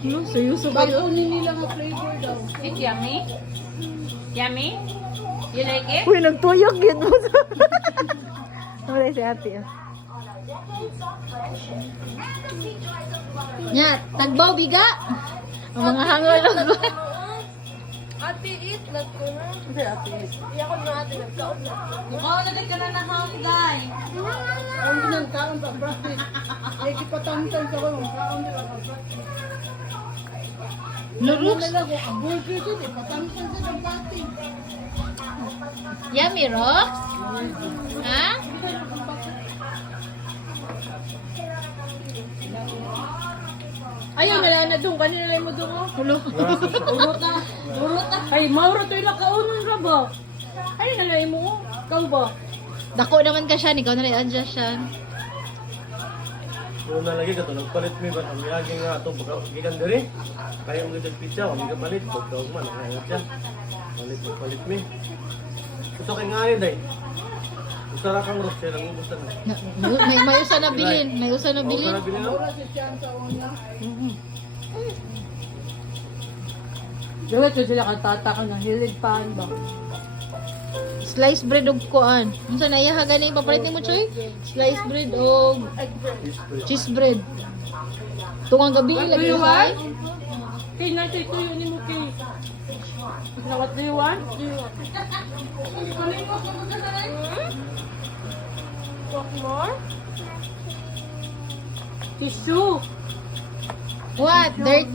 No, seryoso kayo? Bago nila nga flavor daw. It's yummy? Yummy? You like it? Uy, nagtuyok yun mo. Wala si ate. Nya, tagbaw biga. Ang mga hangol. Ate, eat. Not ko na. Hindi, ate, eat. Iyak ko na ate. Nagkaon na. Mukha na ka na nahangday. Ang ginagkaon pa, bracket. Ay, kipatantan ka ko. Kaon nila ka, bracket. Lurux. Nila ko, ang burger ko, ipatantan sa ng pati. Yummy, Rox? Ha? Ayaw, nalana doon. Kanina lang mo doon. Hulo. Urot na. Urot na. Ay, mauro to yung nakaunan ka ba? Ay, nalay mo. Ikaw ba? Dako naman ka siya. Ikaw na rin adjust siya. Kung nalagay ka to, nagpalit mo ba? Ang yaging nga ito, baka gikan diri. Kaya mo gitag pizza, wag ka palit. Pagka man, nakaingat siya. Palit mo. Ito kay nga yun, day. Usara kang rock, siya lang gusto na. May usa na bilin. May usa na bilin. Usara bilhin, no? Si Chan sa una. Diretso sila katata ng hilid paan ba? Sliced bread og kuan. Unsa na iya gani papalit mo, Choy? Sliced bread og cheese bread. Tungang gabi lagi sa. Kay natin ito yun ni mo kay. Now what do you want? Talk more? Tissue! What? Dirty.